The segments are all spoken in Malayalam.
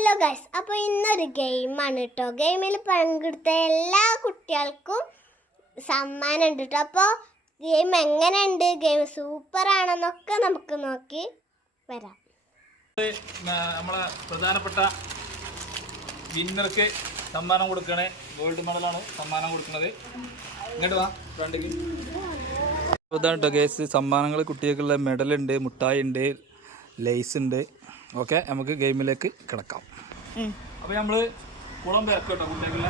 ഹലോ ഗൈസ്, അപ്പോൾ ഇന്നൊരു ഗെയിമാണ് കേട്ടോ. ഗെയിമിൽ പങ്കെടുത്ത എല്ലാ കുട്ടികൾക്കും സമ്മാനം ഉണ്ട് കേട്ടോ. അപ്പോൾ ഗെയിം എങ്ങനെയുണ്ട്, ഗെയിം സൂപ്പറാണെന്നൊക്കെ നമുക്ക് നോക്കി വരാം. നമ്മളെ പ്രധാനപ്പെട്ട വിന്നർക്ക് സമ്മാനം കൊടുക്കണേ. ഗോൾഡ് മെഡലാണ് സമ്മാനം കൊടുക്കുന്നത്. ഇങ്ങോട്ട് വാ ഫ്രണ്ടിൽ. ഇതാണ് കേട്ടോ കേസ്. സമ്മാനങ്ങൾ കുട്ടികൾക്കുള്ള മെഡലുണ്ട്, മുട്ടായി ഉണ്ട്, ലേസ് ഉണ്ട്. ഓക്കെ, നമുക്ക് ഗെയിമിലേക്ക് കിടക്കാം. അപ്പോൾ നമ്മൾ കുളം തിരക്കും കേട്ടോ കുട്ടികൾക്കുള്ള.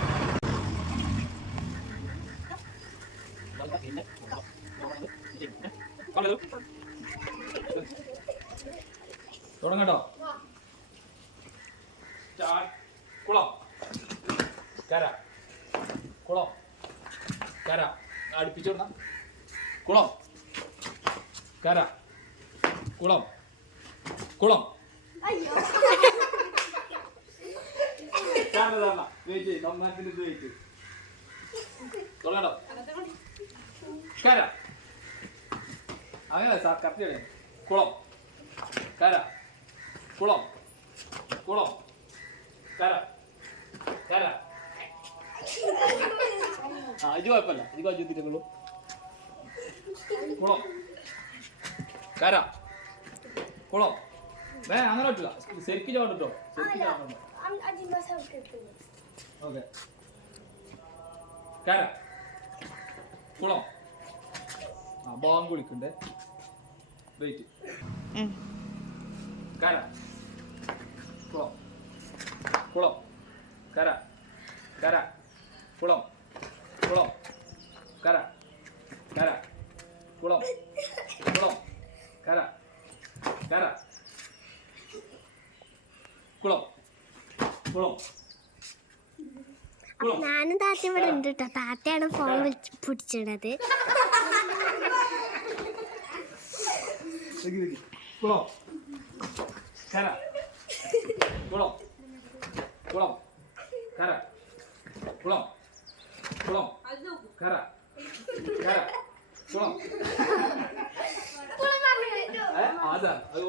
തുടങ്ങട്ടോ. കുളം കര, കുളം കര, അടുപ്പിച്ചോടണം. കുളം കര, കുളം കുളം. സമ്മാനത്തിന് വെയിറ്റ് തുടങ്ങട്ടോ. കര അങ്ങനെ കറക്റ്റ്. കുളം കര, കുളം കുളം കര കര. ഇത് കുഴപ്പമില്ല, ഇത് കജുത്തിട്ടുള്ളൂ. കുളം കര, കുളം. അങ്ങനെ പറ്റില്ല, ശരിക്കും ചാട്ടോ. ശരിക്കും ചാട്ടോ. ഓക്കെ, കര, കുളം. ബാങ്ക് വിളിക്കണ്ടേ. വെയിറ്റ്. കര, കുളം കുളം കര കര, കുളം കുളം കര കര, കുളം കുളം കര കര, കുളം കുളം. ഞാനും താത്ത ഇവിടെ ഉണ്ട് കേട്ടോ. താത്തയാണ് ഫോൺ പിടിച്ചിടത്. കുളം കര, കുളം കുളം കര, കുളം കുളം കര കര, കുളം. അതാ അത്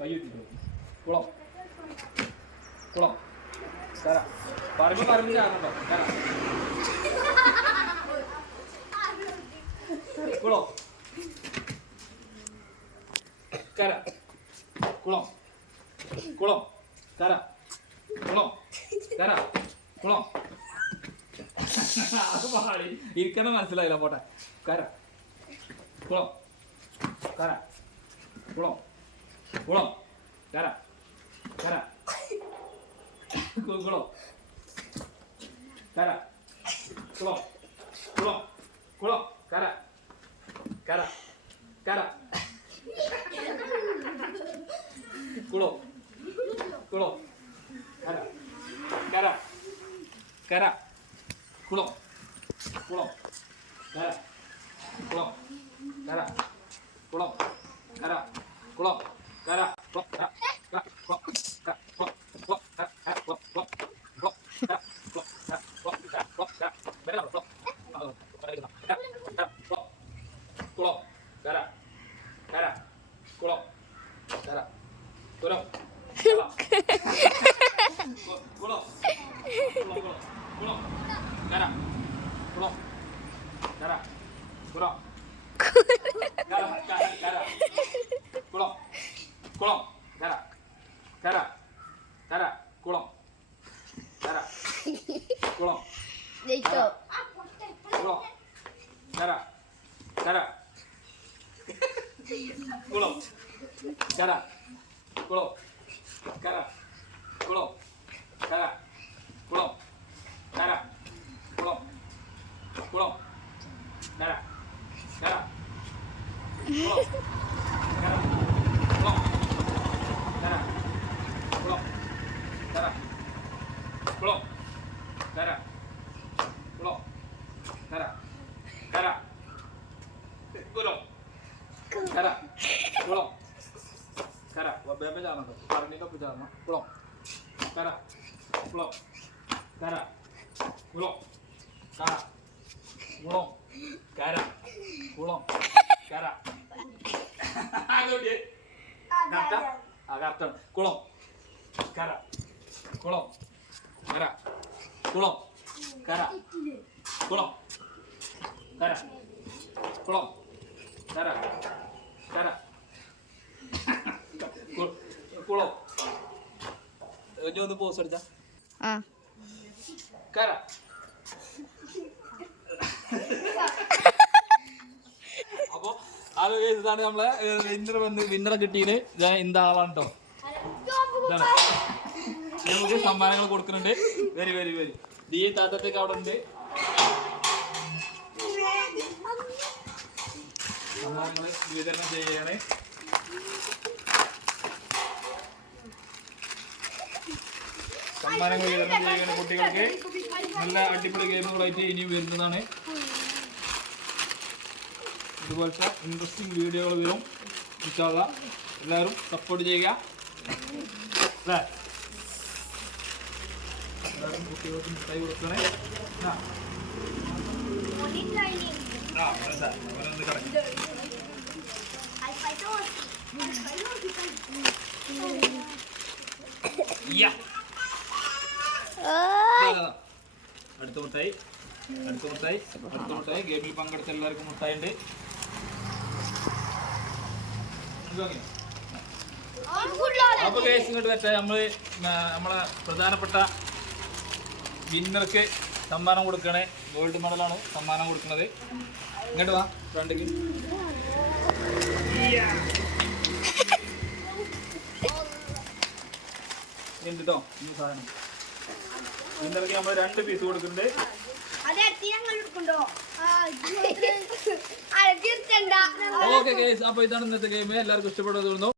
കയ്യൂത്തിട്ടു. കുളം കുളം കര. പറയുമ്പോ പറഞ്ഞിട്ടോ. കര കുളം കര, കുളം കുളം കര, കുളം കര, കുളം. അത് പാടി ഇരിക്കണം, മനസ്സിലായില്ല. പോട്ടെ. കര, കുളം കര, കുളം കുളം കര കര, കുളം കര, കുളം കുളം കുളം കര കര കര, കുളം കുളം കര കര കര, കുളം കുളം കര, കുളം കര, കുളം കര, കുളം കര, കുളം കര, കുളം കര, കുളം കുളം കര, കുളം കുളം കുളം കര, കുളം കര, കുളം കര, കുളം കര, കുളം കുളം കര കര, കുളം കര, കുളം കുളം കുളം കര, കുളം കര, കുളം കര കര, കുളം കുളം കര കര കര, കുളം കര, കുളം കുളം കര കര, കുളം കര, കുളം കര, കുളം കര, കുളം കര, കുളം കുളം കര കര, കുളം കര, കുളം കര, കുളം കര, കുളം കര, കുളം കര കര, കുളം കര, കുളം കര. ബേബ ചാർന്നോ, പറഞ്ഞിട്ടൊക്കെ ചാർന്ന. കുളം കര, കുളം കര, കുളം കര, കുളം കര, കുളം കര. കറക്റ്റാണ്. കുളം കര കുളം കര കുളം കര കുളം കര കുളം കര കര കുളം ഇനി ഒന്ന് പോസ് അടിച്ചാ കര അപ്പൊ അത് ഇതാണ് നമ്മളെ വിന്നറെ കിട്ടിയത് ഇന്ത ആളാണ് കേട്ടോ. ഇതാണ് നമുക്ക് സമ്മാനങ്ങൾ കൊടുക്കുന്നുണ്ട്. വെരി വെരി വെരി ദീ താത്തത്തേക്ക് അവിടെ ഉണ്ട് സമ്മാനങ്ങൾ വിതരണം ചെയ്യുകയാണ്. സമ്മാനങ്ങൾ വിതരണം ചെയ്യുകയാണ് കുട്ടികൾക്ക്. നല്ല അടിപൊളി ഗെയിമുകളായിട്ട് ഇനിയും വരുന്നതാണ്. ഇതുപോലത്തെ ഇൻട്രസ്റ്റിംഗ് വീഡിയോകൾ വരും. ഇൻഷാ അല്ലാഹ് എല്ലാവരും സപ്പോർട്ട് ചെയ്യുക. അല്ലേ എല്ലാവരും കുട്ടികൾക്ക് മിഠായി കൊടുക്കണേ. അവനൊന്ന് കളഞ്ഞു. അടുത്ത മുട്ടായി അടുത്ത മുട്ടായി അടുത്ത മുട്ടായി. ഗെയിമിൽ പങ്കെടുത്ത എല്ലാവർക്കും മുട്ടായി ഉണ്ട്. അപ്പൊ കേസ് ഇങ്ങോട്ട് വെച്ചാൽ നമ്മളെ പ്രധാനപ്പെട്ട വിന്നർക്ക് സമ്മാനം കൊടുക്കണേ. ഗോൾഡ് മെഡലാണ് സമ്മാനം കൊടുക്കുന്നത്. ഇങ്ങോട്ട് വാ ഫ്രണ്ടിക്ക്. കേട്ടോ ഇന്ന് സാധനം വിന്നർക്ക് നമ്മൾ 2 പീസ് കൊടുക്കുന്നുണ്ട്. ഓക്കെ ഗൈസ്, അപ്പൊ ഇതാണ് ഇന്നത്തെ ഗെയിം. എല്ലാവർക്കും ഇഷ്ടപ്പെടുന്നു.